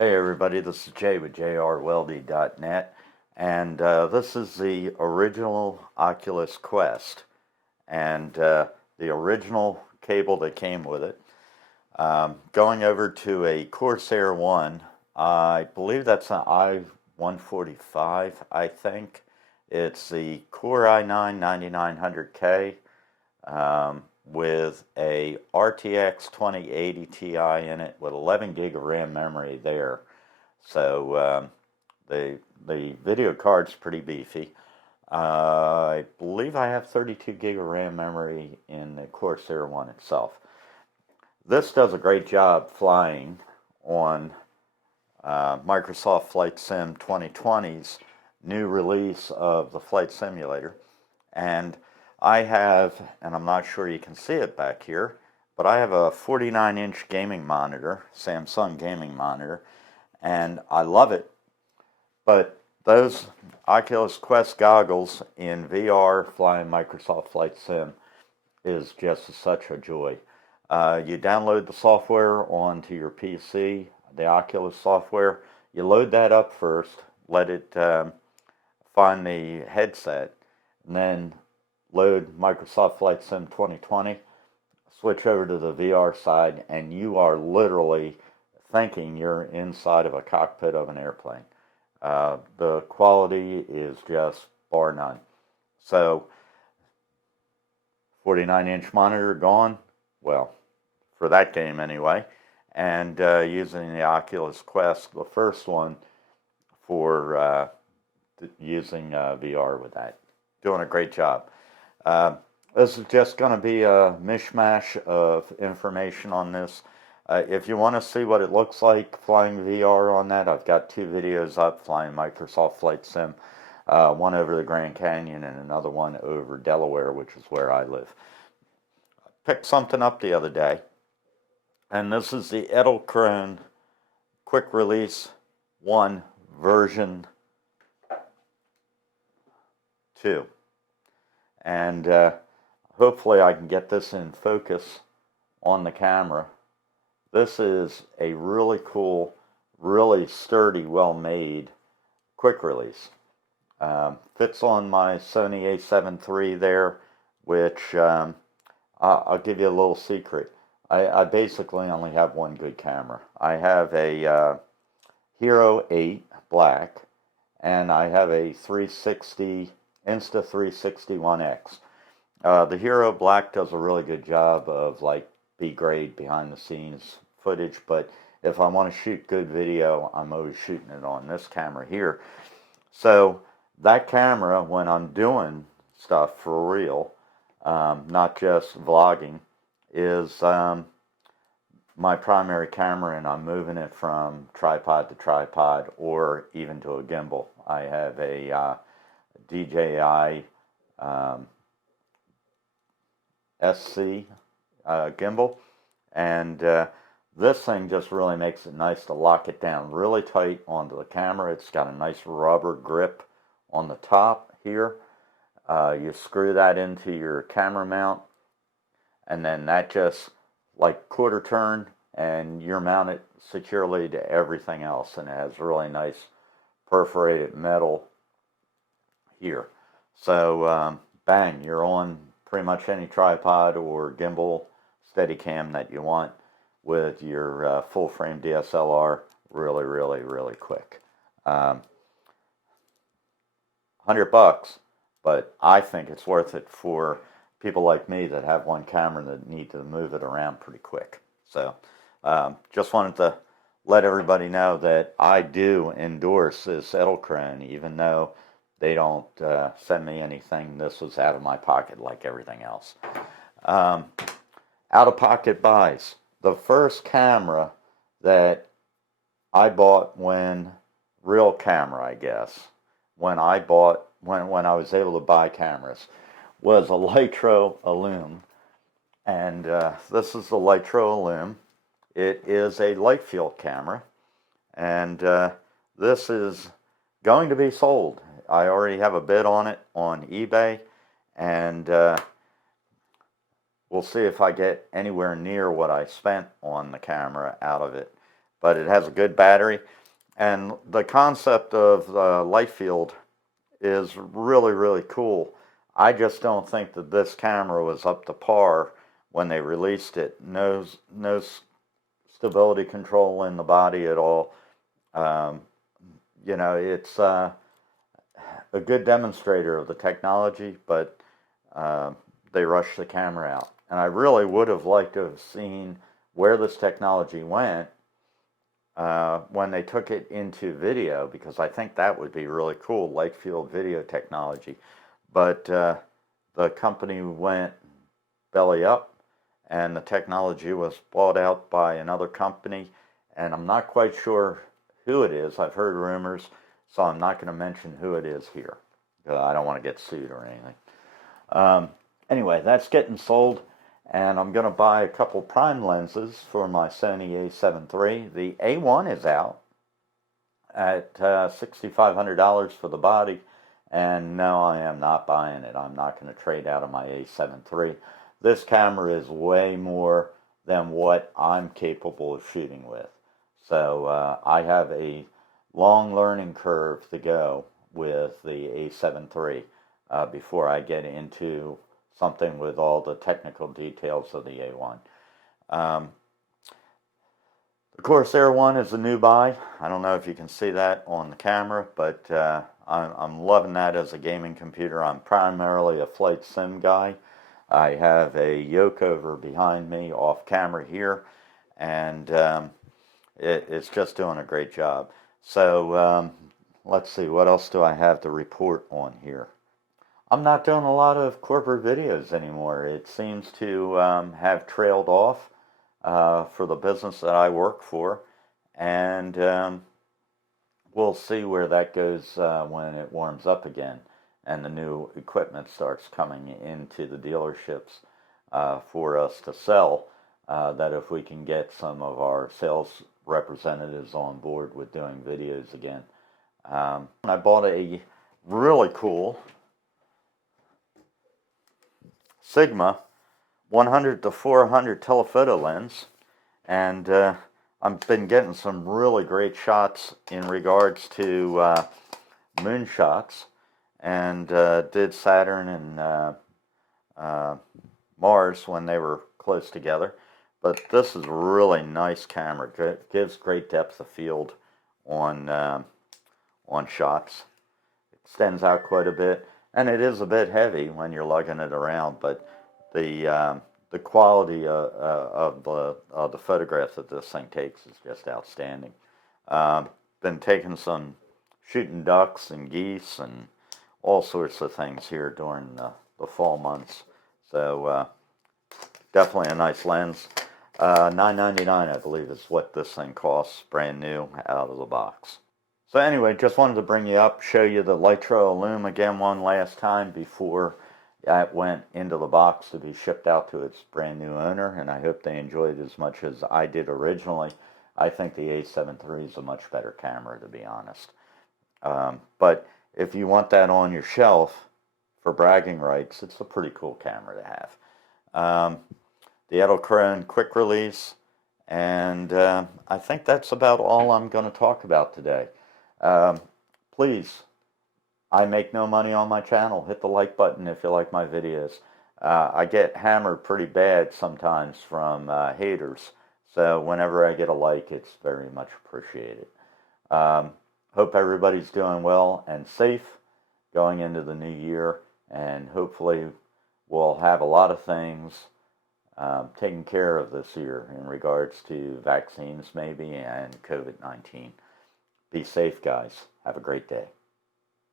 Hey everybody, this is Jay with jrweldy.net, and this is the original Oculus Quest, and the original cable that came with it. Going over to a Corsair One, I believe that's an I-145, I think. It's the Core i9 9900K with a RTX 2080 Ti in it with 11 gig of RAM memory there. So the video card's pretty beefy. I believe I have 32 gig of RAM memory in the Corsair One itself. This does a great job flying on Microsoft Flight Sim 2020's new release of the flight simulator. And I have, and I'm not sure you can see it back here, but I have a 49-inch gaming monitor, Samsung gaming monitor, and I love it. But those Oculus Quest goggles in VR flying Microsoft Flight Sim is just such a joy. You download the software onto your PC, the Oculus software. You load that up first, let it find the headset, and then load Microsoft Flight Sim 2020, switch over to the VR side, and you are literally thinking you're inside of a cockpit of an airplane. The quality is just bar none. So, 49-inch monitor gone, well, for that game anyway, and using the Oculus Quest, the first one, for using VR with that. Doing a great job. This is just going to be a mishmash of information on this. If you want to see what it looks like flying VR on that, I've got two videos up flying Microsoft Flight Sim. One over the Grand Canyon and another one over Delaware, which is where I live. I picked something up the other day, and this is the Edelkrone Quick Release 1 version 2. And hopefully I can get this in focus on the camera. This is a really cool, really sturdy, well-made quick release. Fits on my Sony a7 III there, which I'll give you a little secret. I basically only have one good camera. I have a Hero 8 Black, and I have a 360 Insta360 1X. The Hero Black does a really good job of like B-grade behind the scenes footage, but if I want to shoot good video, I'm always shooting it on this camera here. So that camera, when I'm doing stuff for real, not just vlogging, is my primary camera, and I'm moving it from tripod to tripod or even to a gimbal. I have a DJI SC gimbal, and this thing just really makes it nice to lock it down really tight onto the camera. It's got a nice rubber grip on the top here. You screw that into your camera mount, and then that just like quarter turn, and you're mounted securely to everything else, and it has really nice perforated metal here. So bang, you're on pretty much any tripod or gimbal Steadicam that you want with your full frame DSLR really, really, really quick. $100, but I think it's worth it for people like me that have one camera that need to move it around pretty quick. So just wanted to let everybody know that I do endorse this Edelkrone, even though they don't send me anything. This was out of my pocket like everything else. Out-of-pocket buys. The first camera that I bought real camera, I guess, when I was able to buy cameras, was a Litro Lume. And this is the Litro Lume. It is a light field camera, and this is going to be sold. I already have a bid on it on eBay, and we'll see if I get anywhere near what I spent on the camera out of it. but it has a good battery. And the concept of light field is really, really cool. I just don't think that this camera was up to par when they released it. No stability control in the body at all. You know, it's a good demonstrator of the technology, but they rushed the camera out. And I really would have liked to have seen where this technology went when they took it into video, because I think that would be really cool, light field video technology. But the company went belly up, and the technology was bought out by another company, and I'm not quite sure who it is. I've heard rumors, so I'm not going to mention who it is here. I don't want to get sued or anything. Anyway, that's getting sold, and I'm going to buy a couple prime lenses for my Sony a7 III. The A1 is out at $6,500 for the body, and no, I am not buying it. I'm not going to trade out of my a7 III. This camera is way more than what I'm capable of shooting with. So I have a long learning curve to go with the a7 III before I get into something with all the technical details of the A1. The Corsair one is a new buy. I don't know if you can see that on the camera, but I'm loving that as a gaming computer. I'm primarily a flight sim guy. I have a yoke over behind me off camera here, and it's just doing a great job. So let's see, what else do I have to report on here? I'm not doing a lot of corporate videos anymore. It seems to have trailed off for the business that I work for, and we'll see where that goes when it warms up again and the new equipment starts coming into the dealerships for us to sell, that if we can get some of our sales representatives on board with doing videos again. I bought a really cool Sigma 100 to 400 telephoto lens, and I've been getting some really great shots in regards to moonshots, and did Saturn and Mars when they were close together. But this is a really nice camera. It gives great depth of field on shots. It extends out quite a bit, and it is a bit heavy when you're lugging it around. But the quality of the photographs that this thing takes is just outstanding. Been taking some shooting ducks and geese and all sorts of things here during the fall months. So definitely a nice lens. $9.99 I believe is what this thing costs, brand new out of the box. So anyway, just wanted to bring you up, show you the Litro Lume again one last time before that went into the box to be shipped out to its brand new owner, and I hope they enjoyed it as much as I did originally. I think the a7 III is a much better camera, to be honest. But if you want that on your shelf for bragging rights, it's a pretty cool camera to have. The Edelkrone quick release, and I think that's about all I'm going to talk about today. Please, I make no money on my channel. Hit the like button if you like my videos. I get hammered pretty bad sometimes from haters, so whenever I get a like, it's very much appreciated. Hope everybody's doing well and safe going into the new year, and hopefully we'll have a lot of things taken care of this year in regards to vaccines maybe and COVID-19. Be safe, guys. Have a great day.